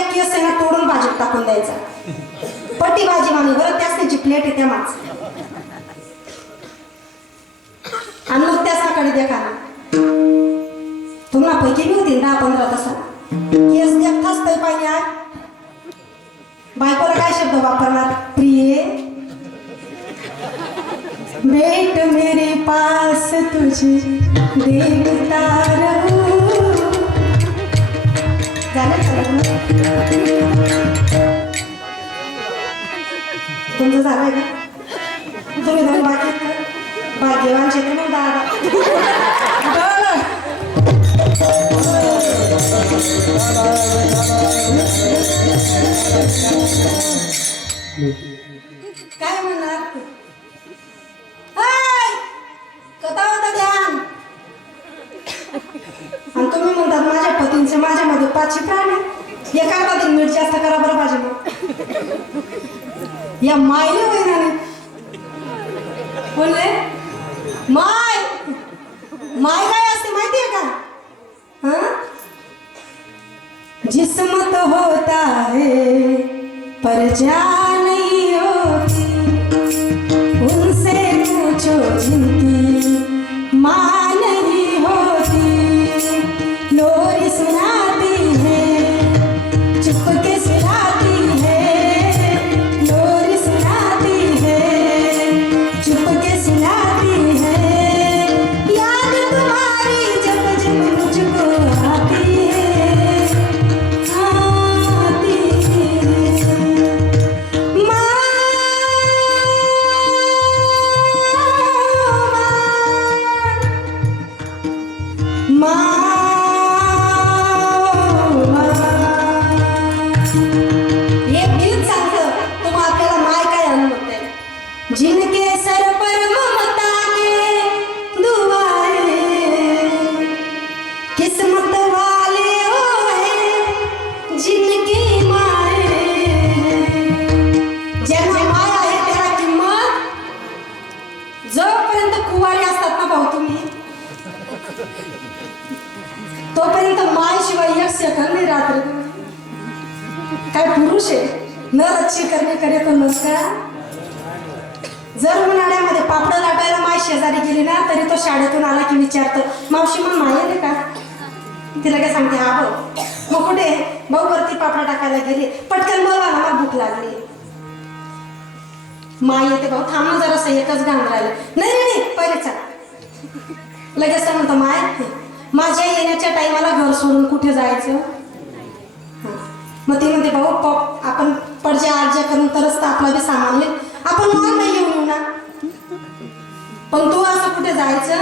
एक केस आहे ना तोडून भाजीत टाकून द्यायचा. पट्टी भाजी मामी बरं त्याची प्लेट आहे त्या माच. आणि मग त्या सकाळी देखा ना तुम्हाला पैकी बी होती 10-15 तासा केस देखताच तरी पाहिजे. आज बायकोला काय शब्द वापरणार? प्रिये बैठ मेरे पास तुझे देखता रहूं. तुमचं झालंय का? तुम्ही दोन बाकी भाग्यवानचे ते मग दादा काय म्हणणार? कथा होता ध्यान. आणि तुम्ही म्हणतात माझ्या पतींचे माझ्यामध्ये 5 प्राण आहे. एका पतीने मीठ जास्त करा बरं भाजी. मग या मायले वैराने बोलले माय माय काय असते माहितीये का? जिस्मत होता है पर जान नहीं होती. उनसे पूछो जिनकी माँ नहीं होती. लोरी सुनाती है चुपके सुनाती है. लोरी सुनाती है चुपके सुनाती है. याद तुम्हारी जब जब मुझको आती है आती है. जिनके सर पर ममता के दुआएं किस्मत वाले होए जिनकी माए. ज्यांना माय आहे त्याला किंमत. जोपर्यंत कुवारी असतात ना भाऊ तुम्ही तोपर्यंत माय शिवाय एक सेकंद नाही राहत रे. काय पुरुष आहे न रच्ची करणे करे तो नसका. जर उन्हाळ्यामध्ये पापड लाटायला माय शेजारी गेली ना तरी तो शाळेतून आला की विचारतो मावशी मग माय आले का? तिला काय सांगते हा भाऊ. मग कुठे भाऊ वरती पापड टाकायला गेली. पटकन बोलवा ना मला भूक लागली. माय येते भाऊ थांब जरासं एकच गाणं राहिलं. नाही नाही पहिले चला. लगेच म्हणतो माय माझ्या येण्याच्या टाइमाला घर सोडून कुठे जायचं? मग ती म्हणते भाऊ आपण पडज्या आज्या करून तरच तर आपला बी सामान येईल. आपण मग नाही येऊ ना. पण तू असं कुठे जायचं?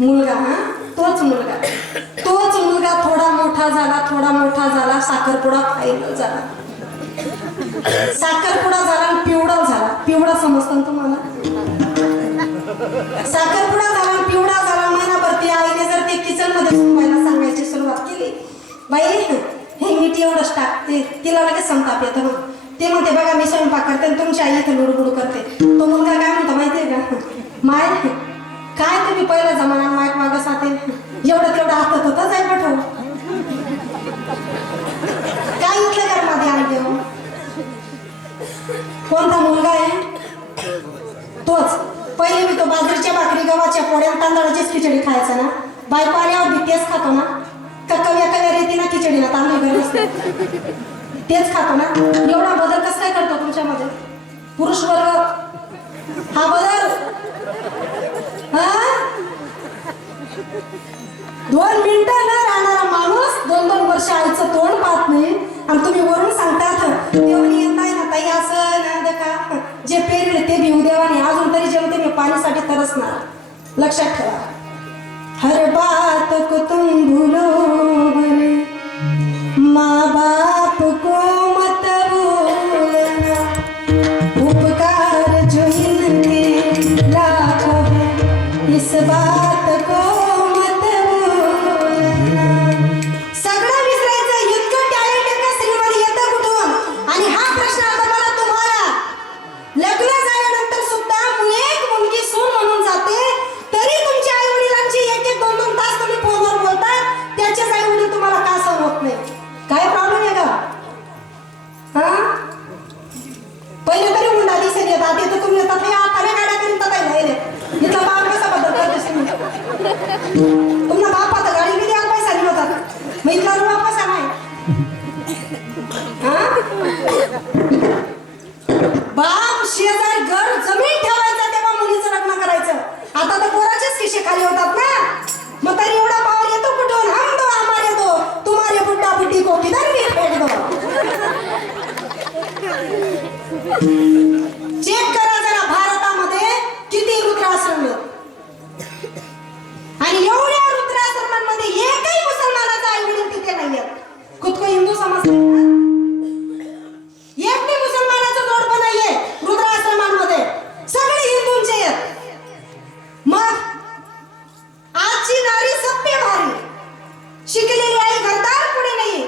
मुलगा तोच मुलगा थोडा मोठा झाला साखरपुडा फायनल झाला. साखरपुडा झाला आणि पिवळा झाला. पिवळा समजतो ना तुम्हाला? साखरपुडा झाला आणि पिवळा झाला. महिनाभर ती आईने जर ते किचन मध्ये सुकवायला सांगायची सुरुवात केली बाई हे मीठ एवढंच टाकते तिला लगेच संताप येतो ना. ते म्हणते बघा मी स्वयंपाक करते आणि तुमची आई इथे लुडबुड करते. तो मुलगा काय म्हणतो माहितीये का? माय काय तुम्ही पहिला जमाना मायक मागं साथे एवढं तेवढं हातात होता जाय पाठव. काय इथलं घरमध्ये आणते हो? कोणता मुलगा आहे? तोच. पहिले मी तो बाजरीच्या भाकरी गव्हाच्या पोळ्या तांदळाचीच खिचडी खायचा ना. बायको आल्यावर बी तेच खातो ना. कव्या रेती ना खिचडी ना तांदूळ घर असते तेच खातो ना. एवढा बदल कसं काय करतो तुमच्यामध्ये पुरुष वर्ग? हा बदल 2 मिनिटं न राहणारा माणूस 2-2 वर्ष आईचं तोंड पाहत नाही आणि तुम्ही वरून सांगतात देवानी येत आहे ना ताई असं ना का जे पेरले ते भिऊ देवाने. अजून तरी जेवते मी पाणीसाठी तरसणार. लक्षात ठेवा हर बात को तुम भूलोगे माँ बाप को मत भूलना. उपकार जो इनके लाखों है इस बात को मत भूलना. सगळं विसरायचं. इतकं टॅलेंट एका स्त्रीमध्ये येतं कुठून? आणि हा प्रश्न आता मला तुम्हाला लग्न झाल्यानंतर सुद्धा एक मुलगी सून म्हणून जाते तरी तुमच्या आई वडिलांची 1-2 तास तुम्ही फोनवर बोलतात. त्याचेच आई वडील तुम्हाला का सहन होत नाही? काय प्रॉब्लेम आहे बाप शेजार घर जमीन ठेवायचा तेव्हा मुलीचं लग्न करायचं. आता तर पोराचेच खिशे खाली होतात ना. मग तरी एवढा पावर येतो कुठून? हम दो हमारे दो तुम्हारे बुड्ढा बुड्ढी को किधर भी फेंक दो. चेक करा जरा भारतामध्ये किती रुद्राश्रम आणि एवढ्या रुद्राश्रमांमध्ये एकही मुसलमानाचा आई वडील तिथे नाहीये. खुद को हिंदू समजते ना? एक भी मुसलमानाचं जोडपं नाहीये रुद्राश्रमांमध्ये. सगळे हिंदूंचे आहेत. मग आजची नारी सभ्य भारी शिकलेली आई घरदार पुढे नाही.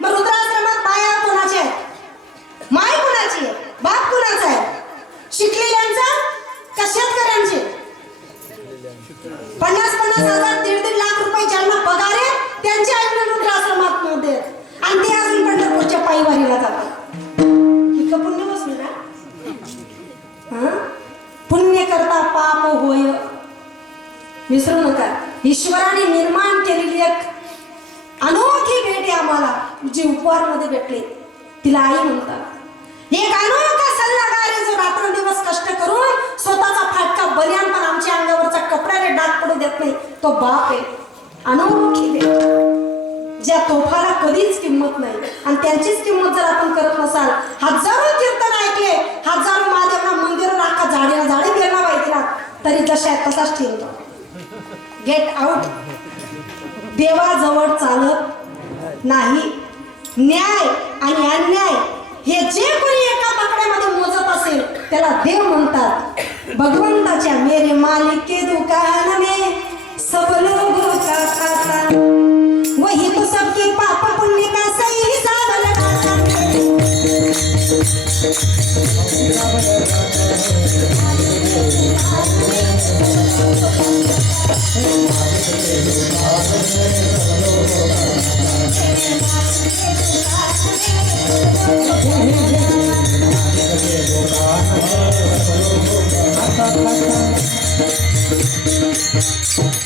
मग रुद्राश्रमात बाया कोणाच्या आहेत? माय कोणाची आहे? बाप कोणाचा आहे? शिकलेल्यांचा का शेतकऱ्यांचे? 50,000 1.5 लाख रुपये ज्यांना पगार आहे त्यांचे आई वडील रुद्राश्रमात मध्ये आणि ते अजून पंढरपूरच्या पायवारीला जातात. इतकं पुण्य बसलं ना. पुण्य करता पाप होय. विसरू नका. ईश्वराने निर्माण केलेली एक अनोखी भेट आहे आम्हाला जी उपवार मध्ये भेटली. तिला आई म्हणतात. एक अनोखा सल्लागार आहे जो रात्रंदिवस कष्ट करून स्वतःचा फाटका बनियान पण आमच्या अंगावरचा कपड्याने डाग पडू देत नाही. तो बाप आहे. अनोखी भेट ज्या तोफाला कधीच किंमत नाही. आणि त्यांचीच किंमत जर आपण करत नसाल, हजारो कीर्तन ऐकले, हजारो महादेवना मंदिर राखा झाडे झाडे फिरणा पाहिजे तरी जशा तसाच ठेवतो. Get out. देवाजवळ चालत नाही. न्याय आणि अन्याय हे जे कोणी एका पकड्यामध्ये मोजत असेल त्याला देव म्हणतात. भगवंताच्या मेरे मालिक के दुकान में सब लोग का खाता वही तो सबके पाप पुण्य का सही हिसाब लगाता.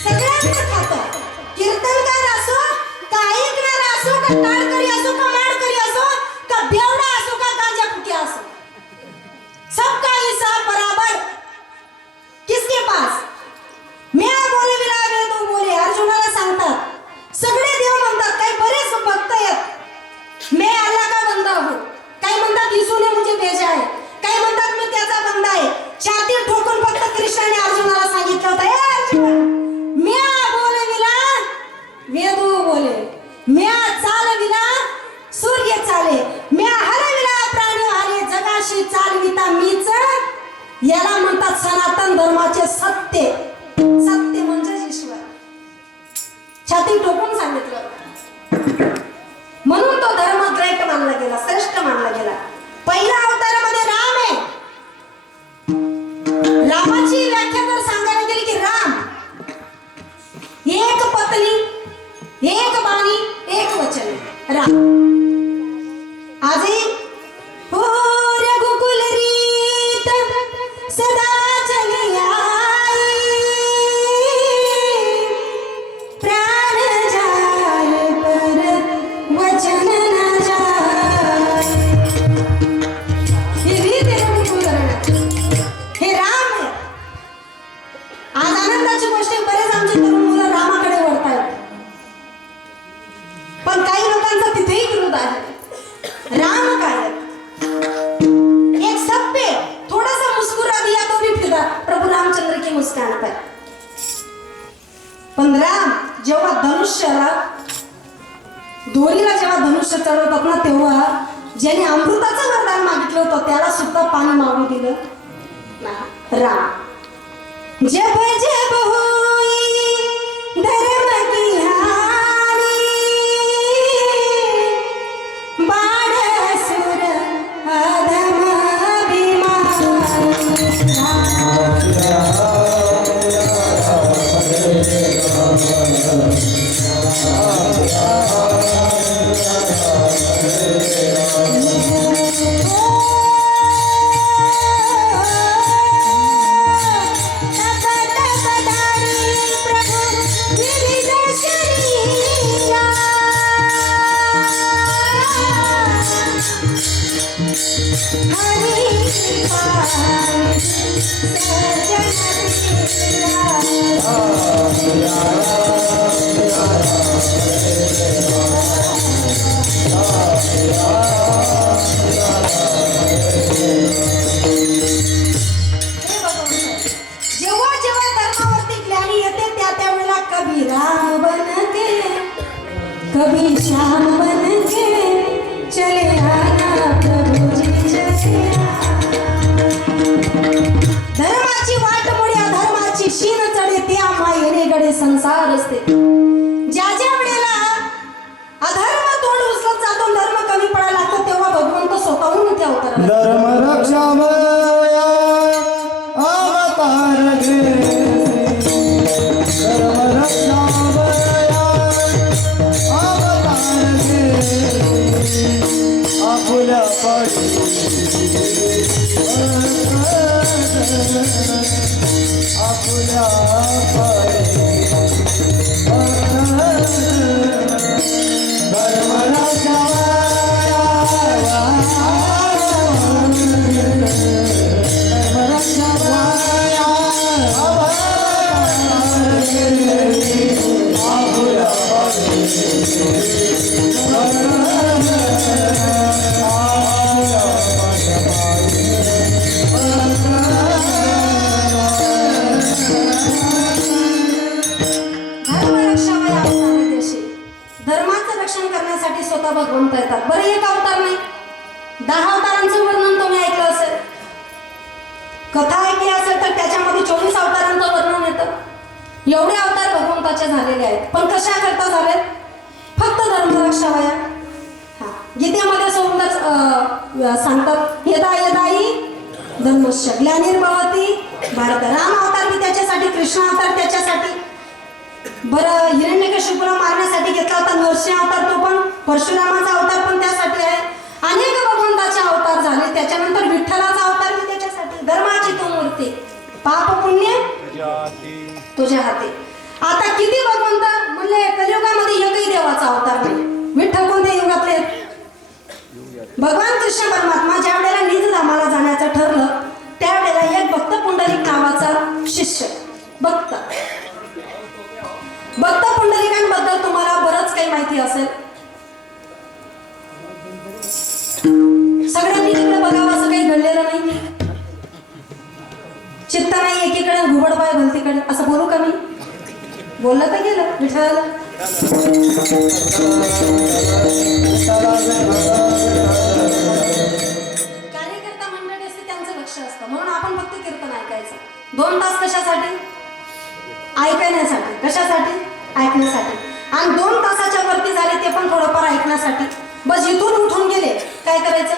सगळ्यांना खातं. कीर्तनकार असो का ऐकणार असो का टाळकरी असो का माडकरी असो का बेवडा असो का गांजा फुकिया असो, सबका हिसाब बराबर. किसके पास? मैं बोले विला वे तो बोले. अर्जुनाला सांगतात. सगळे देव म्हणतात. काही बरेच भक्त आहेत मैं अल्लाह का बंदा हूं. काही म्हणतात यीशु ने मुझे भेजा है. काही म्हणतात मी त्याचा बंदा आहे. छाती ठोकून फक्त कृष्णाने अर्जुनाला सांगितलं होतं, ए अर्जुन म्या बोले विला वेदू बोले, म्या चालविला सूर्य चाले, म्या हरविला प्राणी हरे, जगाशी चालविता मीच. याला म्हणतात सनातन धर्माचे सत्य. सत्य म्हणजे ईश्वर. छाती ठोकून सांगितलं. म्हणून तो धर्म ग्रेट मानला गेला, श्रेष्ठ मानला गेला. पहिल्या अवतारामध्ये राम आहे. रामाची व्याख्या जर सांगायला गेली की राम एक पत्नी एक बाणी एक वचन. राम आजही हो रघुकुल रीत सदा चली आई प्राण जाय पर वचन न जाय. हे रीत आहे रघुकुल. हे राम आहे. आज आनंदाची गोष्ट आहे. बरेच आमचे तरुण मुलं रामाकडे वळतायत. पण काही लोकांचा तिथेही विरोध आहे. राम काय एक सभ्य थोडासा मुस्कुरा दिया तो भी फिदा प्रभु रामचंद्र की मुस्कान पर. पण राम जेव्हा धनुष्याला दोरीला जेव्हा धनुष्य चढवतात ना तेव्हा ज्याने अमृताचं वरदान मागितलं होतं त्याला सुद्धा पाणी मागू दिलं ना. राम जब जब हुई धर्म की हानि बाढ़ असुर अधम अभिमानी. जेव्हा जेव्हा धर्मावरती ग्लानी येते त्या त्यावेळेला कभी राम बन के कभी श्याम बन के चले आना प्रभु जी चले धर्माची वाट मुळे अधर्माची शीन चढे त्या मायेने गडे संसार असते ज्या ज्या वेळेला अधर्म तोंड उचलत जातो धर्म कमी पडायला लागतो तेव्हा भगवंत स्वतःहून त्या अवताराला धर्म रक्षामया अवतार घे धर्म रक्षामया अवतार घे आपुल्या पडी आपुल्या पडी धर्म रक्षामया धर्माचं रक्षण करण्यासाठी स्वतः भगवंत येतात बरं एक अवतार नाही 10 अवतारांचं वर्णन तुम्ही ऐकलं असेल कथा ऐकली असेल तर त्याच्यामध्ये 24 अवतारांचं वर्णन येतं एवढे अवतार भगवंताचे झालेले आहेत पण कशा करता झालेत फक्त धर्म रक्षावया गीतेमध्ये सुंदर सांगतात यदा यदाई धर्मस्य ग्लानिर्भवति भारत राम अवतार मी त्याच्यासाठी कृष्ण अवतार त्याच्यासाठी बरं हिरण्यकशिपूला मारण्यासाठी घेतला होता नरसिंह अवतार तो पण परशुरामाचा अवतार पण त्यासाठी आहे अनेक भगवंताचे अवतार झाले त्याच्यानंतर विठ्ठलाचा अवतार मी त्याच्यासाठी धर्माची तो मूर्ती पाप पुण्य तुझ्या हाती आता किती भगवंत म्हणले कलियुगामध्ये एकही देवाचा अवतार नाही विठ्ठल कोणत्या युगातले भगवान कृष्ण परमात्मा ज्या वेळेला निज धामाला जाण्याचं ठरलं त्यावेळेला एक भक्त पुंडलिक नावाचा शिष्य भक्त पुंडलिकांबद्दल तुम्हाला बरंच काही माहिती असेल सगळ्यांनी तिकडे बघावं असं काही घडलेलं नाही चित्त नाही एकीकडे घुबडबाय भलतीकडे असं बोलू का मी बोललं तर गेलं विठ्ठल कार्यकर्ता मंडळी असते त्यांचं लक्ष असतं म्हणून आपण फक्त कीर्तन ऐकायचं 2 तास कशासाठी ऐकण्यासाठी कशासाठी ऐकण्यासाठी आणि 2 तासाच्या वरती झाले ते पण थोडंफार ऐकण्यासाठी बस इथून उठून गेले काय करायचं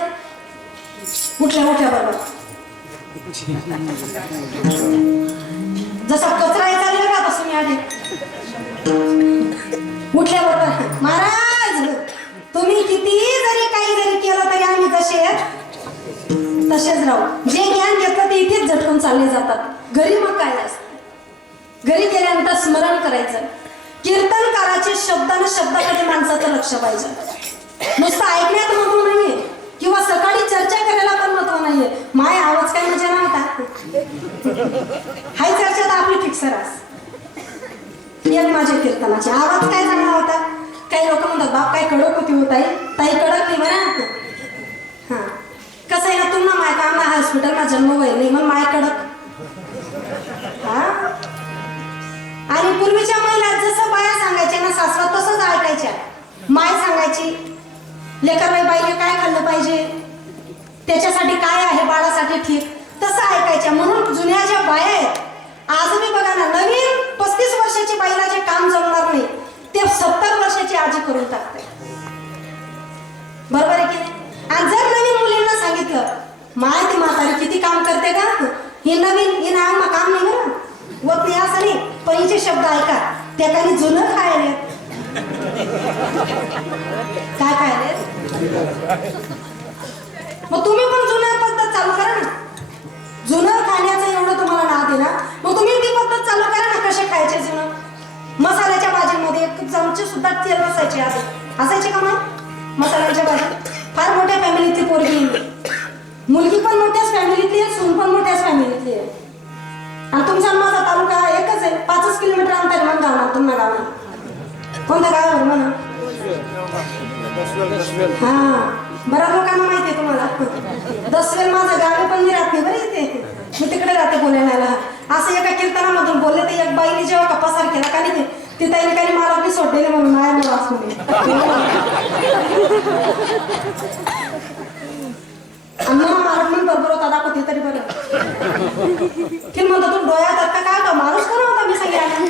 उठल्या बरोबर जसा कचरा चालला का तसं मी आधी उठल्या बरोबर महाराज तुम्ही किती जरी काही जरी केलं तरी आम्ही तसेच राहू जे ज्ञान घेतलं ते इथेच झटकून चालले जातात घरी मग काय असतं घरी गेल्यानंतर स्मरण करायचं कीर्तनकाराचे शब्दानं शब्दाकडे माणसाचं लक्ष पाहिजे नुसतं ऐकण्यात महत्व नाहीये किंवा सकाळी चर्चा करायला पण महत्व नाहीये माय आवाज काय म्हणजे नव्हता हाय चर्चा तर आपली फिक्सर एक माझ्या कीर्तनाचे आवाज काय चांगला होता काही लोक म्हणतात बाप काय कडक होती हो ताई कडक नाही म्हणा हा कसं आहे ना तुम्हाला माय काम ना हॉस्पिटलमा जन्म व्हाय नाही मग माय कडक हा आणि पूर्वीच्या महिला जसं बाया सांगायच्या ना सासवा तसंच ऐकायच्या माय सांगायची लेकरबाई बाईने काय खाल्लं पाहिजे त्याच्यासाठी काय आहे बाळासाठी ठीक तसं ऐकायच्या म्हणून जुन्या ज्या बाया आहेत आज मी बघा ना नवीन 35 वर्षाची बाईला जे काम जमणार नाही ते 70 वर्षाची आजी करून टाकते बरोबर आहे की नाही आणि जर नवीन मुलींना सांगितलं माय ती म्हातारी किती काम करते का ही नवीन ही ना काम नाही बरं व ते असं नाही पण हिचे शब्द ऐका त्या काही जुनं खायले काय खायले मग तुम्ही पण जुन्या पद्धत चालू करा ना जुनं खाण्याचं एवढं तुम्हाला नाद आहे ना मग तुम्ही ती पद्धत चालू करा ना कसे खायचे जुनं मसाल्याच्या भाजीमध्ये 1 चमचे सुद्धा तेल नसायचे असायचे का मग मसाल्याच्या भाजीत फार मोठ्या फॅमिलीची पोरगी मुलगी पण मोठ्याच फॅमिलीतली आहे, सून पण मोठ्याच फॅमिलीतली आहे. आणि तुमचा माझा तालुका एकच आहे, 5 किलोमीटर अंतर मग गावात तुम्हाला गावाला. कोणत्या गावावर म्हणा? हा, बऱ्याच लोकांना माहिती आहे तुम्हाला. दसवेल माझं गाव आहे, पण मी राहत नाही बरं इथे. मी तिकडे राहते बोलायला. असं एका कीर्तनामधून बोलले तर एक बाईने जेव्हा कपासार केला का नाही ते ताईने काही मला बी सोडलेले म्हणून नाही मला असं अण्णा मारत म्हणून बरोबर होता दाखवते तरी बरं की म्हणतो तू डोळ्यात आता काय का माणूस करा होता मी सांगितलं.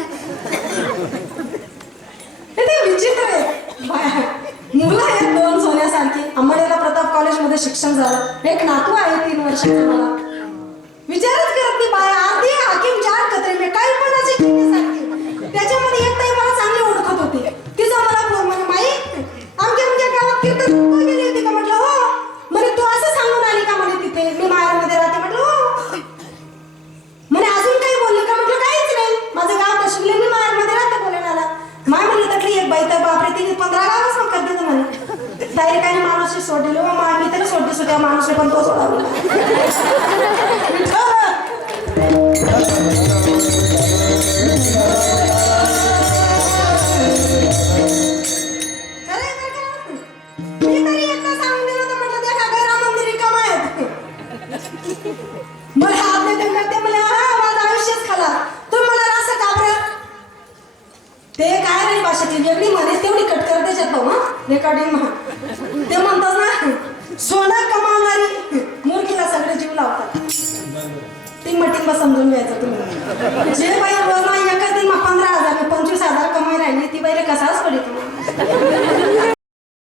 ते विचित्र आहे. मुलं आहेत 2 सोन्यासारखी. अंमळनेरला प्रताप कॉलेजमध्ये शिक्षण झालं. एक नातू आहे 3 वर्षाचा. मला विचारच करत नाही बाया. आधी हाकीम 4 कतरे मी काही पण अशी सांगते. त्याच्यामध्ये एक ताई मला चांगली ओळखत होती. तिचा मला फोन म्हणे माई आमच्या गावात कीर्तन गेली होती का? म्हटलं हो. म्हणे तू असं सांगून आली का म्हणे तिथे मी मायामध्ये राहते? म्हटलं हो. म्हणे अजून काही बोलले का? म्हटलं काहीच नाही, माझं गाव दर्शवले मी मायामध्ये राहते बोलायला. माय म्हणली त्यातली एक बाई तर बापरे तिने 15 गावच संकट दिलं म्हणे. डायरेक्ट काही माणूस सोडलेलो मा मी त्याला सोडते सुद्धा माणूस पण तो सोडावला. मला आपले ते मला हा माझं आयुष्यच खाला. तुम्ही मला असं का बरं? ते काय नाही भाषेतली वेगळी म्हणे तेवढी कट कर त्याच्यात हा रेकॉर्डिंग ते म्हणतात ना सोनं कमावणारी मुलगीला सगळे जीव लावतात. ती मटिंबा समजून घ्यायचं तुम्ही. J by rose